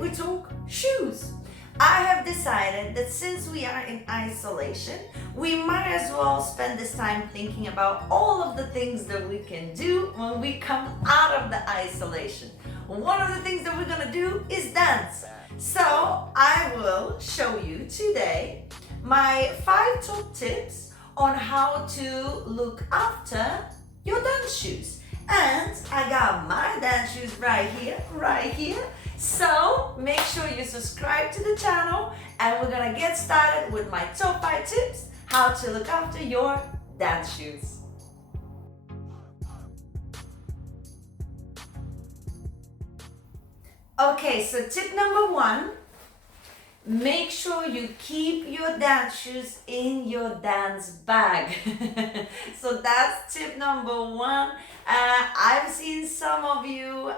we talk shoes. I have decided that since we are in isolation, we might as well spend this time thinking about all of the things that we can do when we come out of the isolation. One of the things that we're gonna do is dance. So I will show you today my 5 top tips on how to look after your dance shoes. And I got my dance shoes right here. So make sure you subscribe to the channel and we're gonna get started with my top 5 tips how to look after your dance shoes. Okay, so tip number 1, make sure you keep your dance shoes in your dance bag. So that's tip number 1. I've seen some of you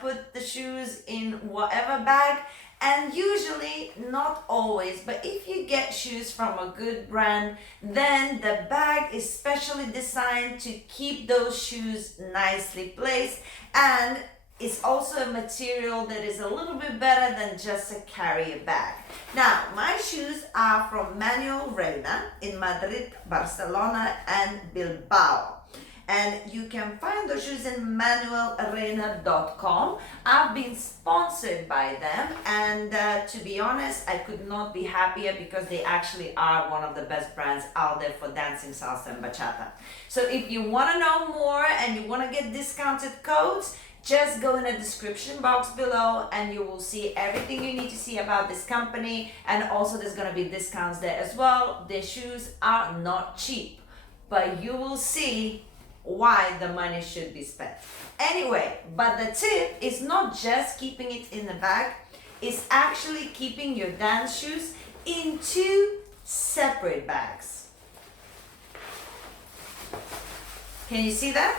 put the shoes in whatever bag, and usually, not always, but if you get shoes from a good brand, then the bag is specially designed to keep those shoes nicely placed, and it's also a material that is a little bit better than just a carrier bag. Now, my shoes are from Manuel Reina in Madrid, Barcelona, and Bilbao. And you can find those shoes in manuelreina.com. I've been sponsored by them, and to be honest, I could not be happier because they actually are one of the best brands out there for dancing salsa and bachata. So if you want to know more and you want to get discounted codes, just go in the description box below and you will see everything you need to see about this company, and also there's going to be discounts there as well. Their shoes are not cheap, but you will see why the money should be spent. Anyway, but the tip is not just keeping it in the bag, it's actually keeping your dance shoes in 2 separate bags. Can you see that?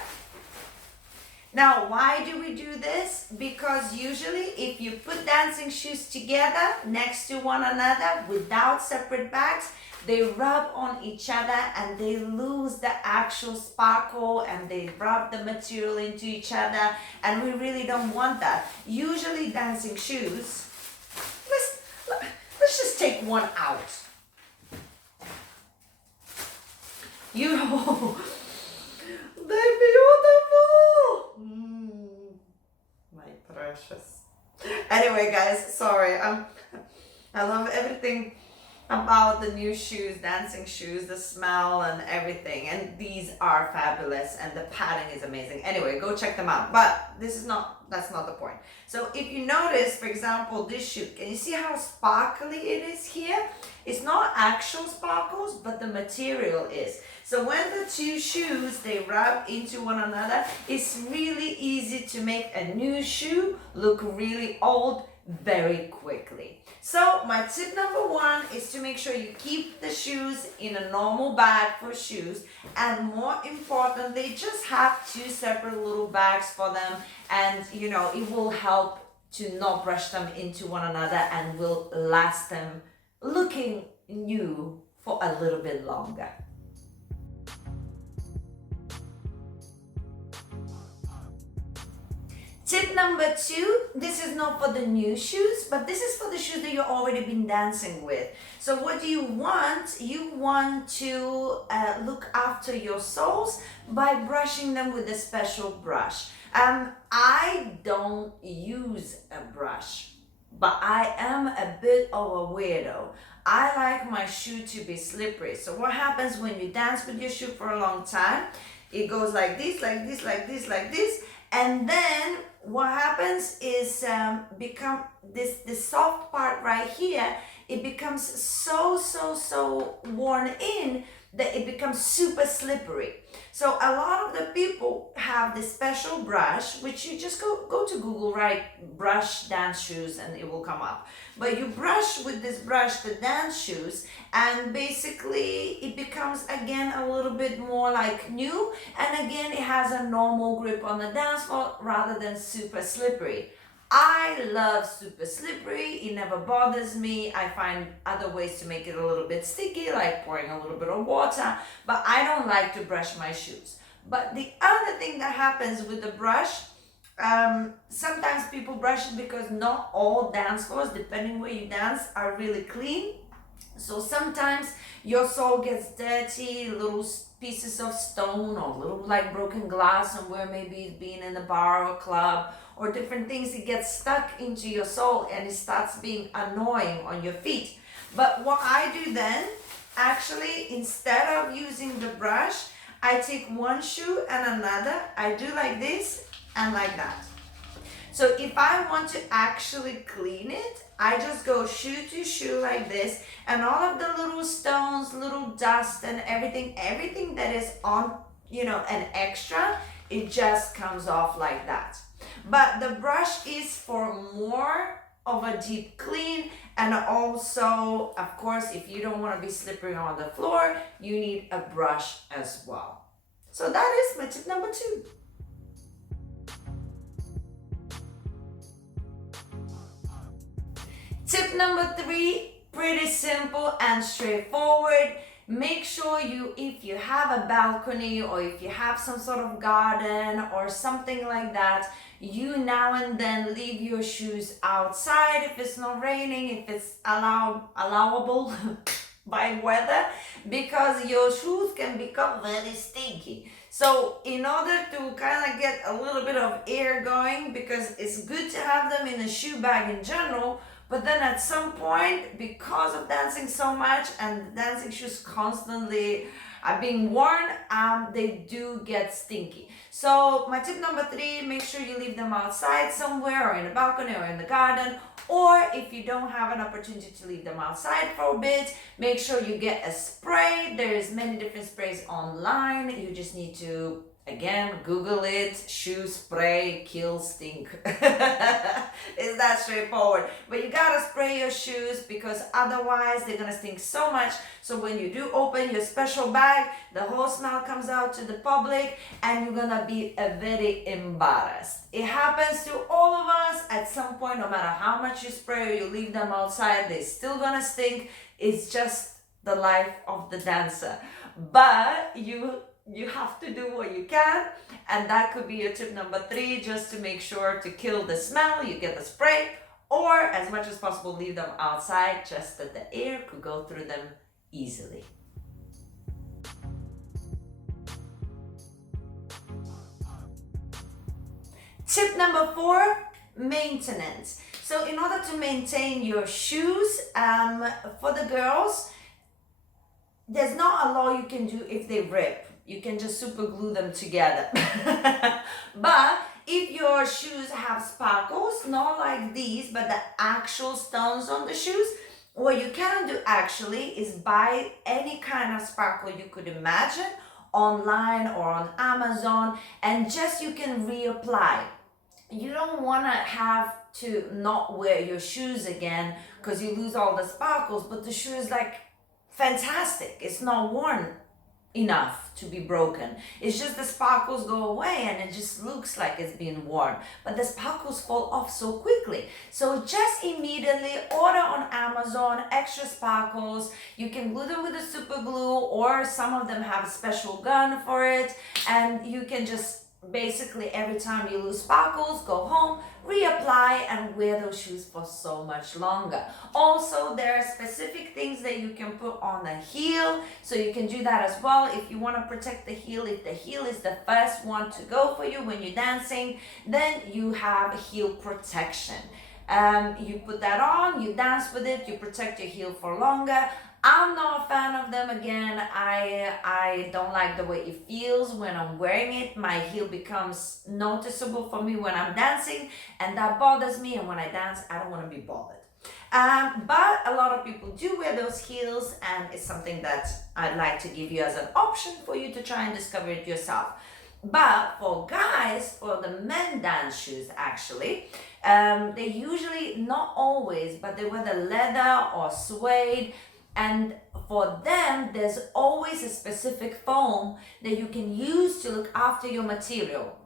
Now, why do we do this? Because usually if you put dancing shoes together next to one another without separate bags, they rub on each other and they lose the actual sparkle and they rub the material into each other, and we really don't want that. Usually dancing shoes, let's just take one out. You know, they're beautiful. My precious. Anyway, guys, sorry. I love everything about the new shoes, dancing shoes, the smell and everything, and these are fabulous and the padding is amazing. Anyway, go check them out, but that's not the point. So if you notice, for example, this shoe, can you see how sparkly it is here? It's not actual sparkles, but the material is. So when the 2 shoes, they rub into one another, it's really easy to make a new shoe look really old very quickly. So my tip number 1 is to make sure you keep the shoes in a normal bag for shoes, and more importantly, just have 2 separate little bags for them, and you know, it will help to not brush them into one another and will last them looking new for a little bit longer. Tip number 2, this is not for the new shoes, but this is for the shoes that you've already been dancing with. So what do you want? You want to look after your soles by brushing them with a special brush. I don't use a brush, but I am a bit of a weirdo. I like my shoe to be slippery. So what happens when you dance with your shoe for a long time? It goes like this, like this, like this, like this, and then what happens is become this soft part right here, it becomes so worn in that it becomes super slippery. So a lot of the people have this special brush, which you just go to Google, write brush dance shoes, and it will come up. But you brush with this brush the dance shoes, and basically it becomes again a little bit more like new, and again it has a normal grip on the dance floor rather than super slippery. I love super slippery, it never bothers me. I find other ways to make it a little bit sticky, like pouring a little bit of water, but I don't like to brush my shoes. But the other thing that happens with the brush Sometimes people brush it because not all dance floors, depending where you dance, are really clean. So sometimes your sole gets dirty, little pieces of stone or little like broken glass somewhere, maybe it's being in a bar or club or different things, it gets stuck into your sole and it starts being annoying on your feet. But what I do then, actually, instead of using the brush, I take one shoe and another, I do like this and like that. So if I want to actually clean it, I just go shoe to shoe like this, and all of the little stones, little dust and everything that is on, an extra, it just comes off like that. But the brush is for more of a deep clean, and also, of course, if you don't want to be slippery on the floor, you need a brush as well. So that is my tip number 2. Tip number 3, pretty simple and straightforward. Make sure if you have a balcony or if you have some sort of garden or something like that, you now and then leave your shoes outside if it's not raining, if it's allowable by weather, because your shoes can become very stinky. So in order to kind of get a little bit of air going, because it's good to have them in a shoe bag in general, but then at some point, because of dancing so much and dancing shoes constantly are being worn, they do get stinky. So my tip number 3, make sure you leave them outside somewhere or in a balcony or in the garden. Or if you don't have an opportunity to leave them outside for a bit, make sure you get a spray. There's many different sprays online. You just need to, again, Google it, shoe spray, kill stink. It's that straightforward. But you gotta spray your shoes because otherwise they're gonna stink so much. So when you do open your special bag, the whole smell comes out to the public and you're gonna be very embarrassed. It happens to all of us at some point, no matter how much you spray or you leave them outside, they're still gonna stink. It's just the life of the dancer. But you have to do what you can, and that could be your tip number 3, just to make sure to kill the smell. You get the spray, or as much as possible leave them outside just that the air could go through them easily. Tip number 4, maintenance. So in order to maintain your shoes, for the girls, there's not a lot you can do if they rip. You can just super glue them together. But if your shoes have sparkles, not like these, but the actual stones on the shoes, what you can do actually is buy any kind of sparkle you could imagine online or on Amazon, and just you can reapply. You don't want to have to not wear your shoes again because you lose all the sparkles, but the shoe is like fantastic. It's not worn enough to be broken. It's just the sparkles go away and it just looks like it's been worn, but the sparkles fall off so quickly. So just immediately order on Amazon extra sparkles. You can glue them with a super glue, or some of them have a special gun for it, and you can just basically every time you lose sparkles, go home, reapply, and wear those shoes for so much longer. Also, there are specific things that you can put on the heel, so you can do that as well if you want to protect the heel. If the heel is the first one to go for you when you're dancing, then you have heel protection. You put that on, you dance with it, you protect your heel for longer. I'm not a fan of them. Again, I don't like the way it feels when I'm wearing it. My heel becomes noticeable for me when I'm dancing, and that bothers me, and when I dance, I don't want to be bothered. But a lot of people do wear those heels, and it's something that I'd like to give you as an option for you to try and discover it yourself. But for guys, for the men dance shoes actually, they usually, not always, but they wear the leather or suede. And for them, there's always a specific foam that you can use to look after your material.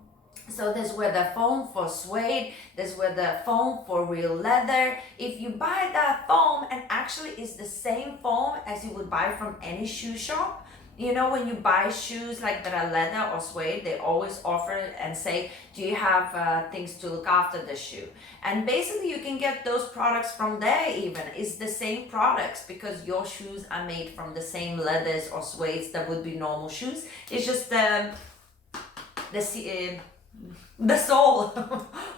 So there's where the foam for suede, there's where the foam for real leather. If you buy that foam, and actually it's the same foam as you would buy from any shoe shop, You know, when you buy shoes like that are leather or suede, they always offer it and say, do you have things to look after the shoe? And basically you can get those products from there even. It's the same products because your shoes are made from the same leathers or suedes that would be normal shoes. It's just the sole.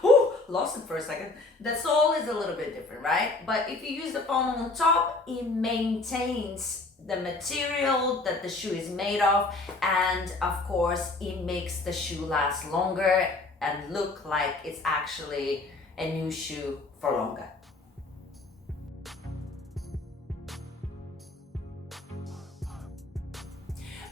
Ooh, lost it for a second. The sole is a little bit different, right? But if you use the foam on top, it maintains the material that the shoe is made of, and of course it makes the shoe last longer and look like it's actually a new shoe for longer.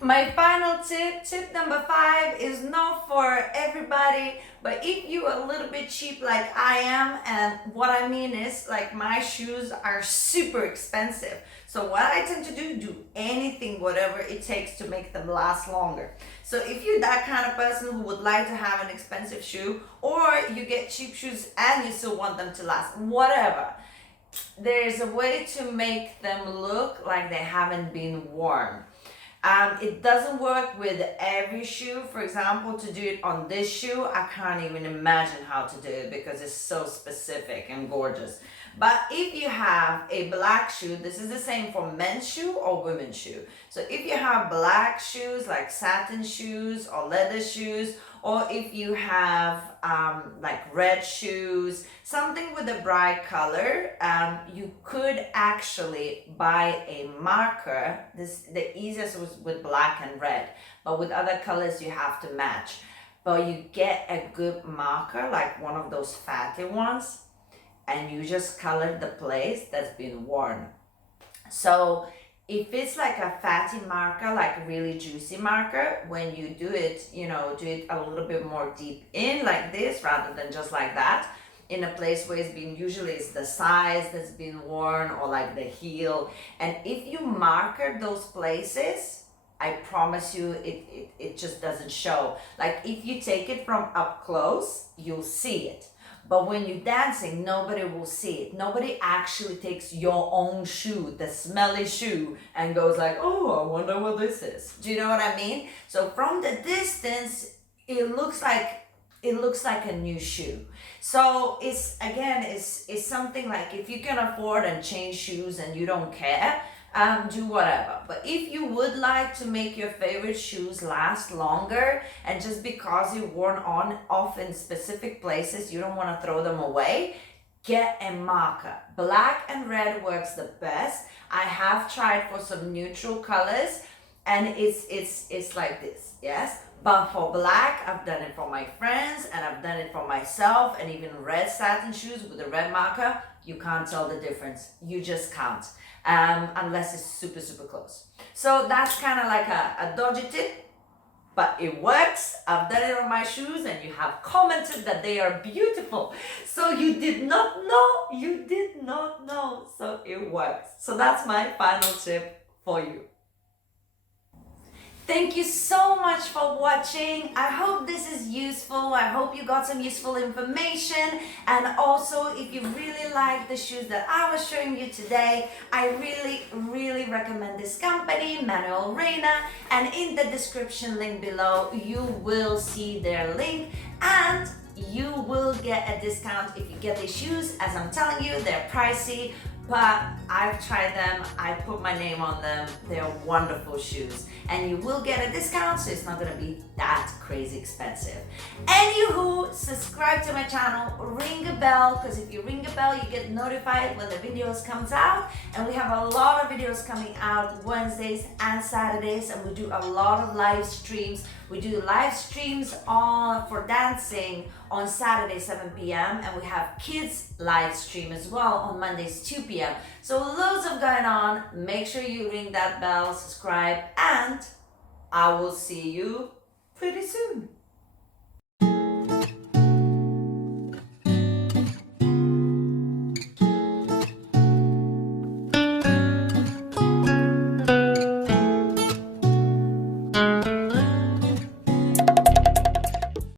My final tip number 5, is not for everybody, but if you're a little bit cheap like I am, and what I mean is like my shoes are super expensive. So what I tend to do anything, whatever it takes to make them last longer. So if you're that kind of person who would like to have an expensive shoe, or you get cheap shoes and you still want them to last, whatever, there's a way to make them look like they haven't been worn. It doesn't work with every shoe. For example, to do it on this shoe, I can't even imagine how to do it because it's so specific and gorgeous. But if you have a black shoe, this is the same for men's shoe or women's shoe. So if you have black shoes like satin shoes or leather shoes, or if you have like red shoes, something with a bright color, you could actually buy a marker. The easiest was with black and red, but with other colors you have to match. But you get a good marker, like one of those fatty ones, and you just color the place that's been worn. So if it's like a fatty marker, like a really juicy marker, when you do it, you know, do it a little bit more deep in like this rather than just like that, in a place where it's been, usually it's the size that's been worn or like the heel. And if you marker those places, I promise you it just doesn't show. Like if you take it from up close, you'll see it. But when you're dancing, nobody will see it. Nobody actually takes your own shoe, the smelly shoe, and goes like, oh, I wonder what this is. Do you know what I mean? So from the distance, it looks like a new shoe. So it's something like, if you can afford and change shoes and you don't care, do whatever. But if you would like to make your favorite shoes last longer, and just because you're worn off in specific places, you don't want to throw them away, get a marker. Black and red works the best. I have tried for some neutral colors, and it's like this, yes. But for black, I've done it for my friends, and I've done it for myself, and even red satin shoes with a red marker, you can't tell the difference. You just can't. Unless it's super, super close. So that's kind of like a dodgy tip, but it works. I've done it on my shoes and you have commented that they are beautiful. So you did not know, so it works. So that's my final tip for you. Thank you so much for watching. I hope this is useful. I hope you got some useful information. And also, if you really like the shoes that I was showing you today, I really recommend this company, Manuel Reina. And in the description link below, you will see their link, and you will get a discount if you get these shoes. As I'm telling you, they're pricey, but I've tried them, I put my name on them, they're wonderful shoes. And you will get a discount, so it's not gonna be that crazy expensive. Anywho, subscribe to my channel, ring a bell, because if you ring a bell, you get notified when the videos comes out. And we have a lot of videos coming out Wednesdays and Saturdays, and we do a lot of live streams. We do live streams for dancing on Saturday 7 p.m. and we have kids live stream as well on Mondays 2 p.m. So loads of going on. Make sure you ring that bell, subscribe, and I will see you pretty soon.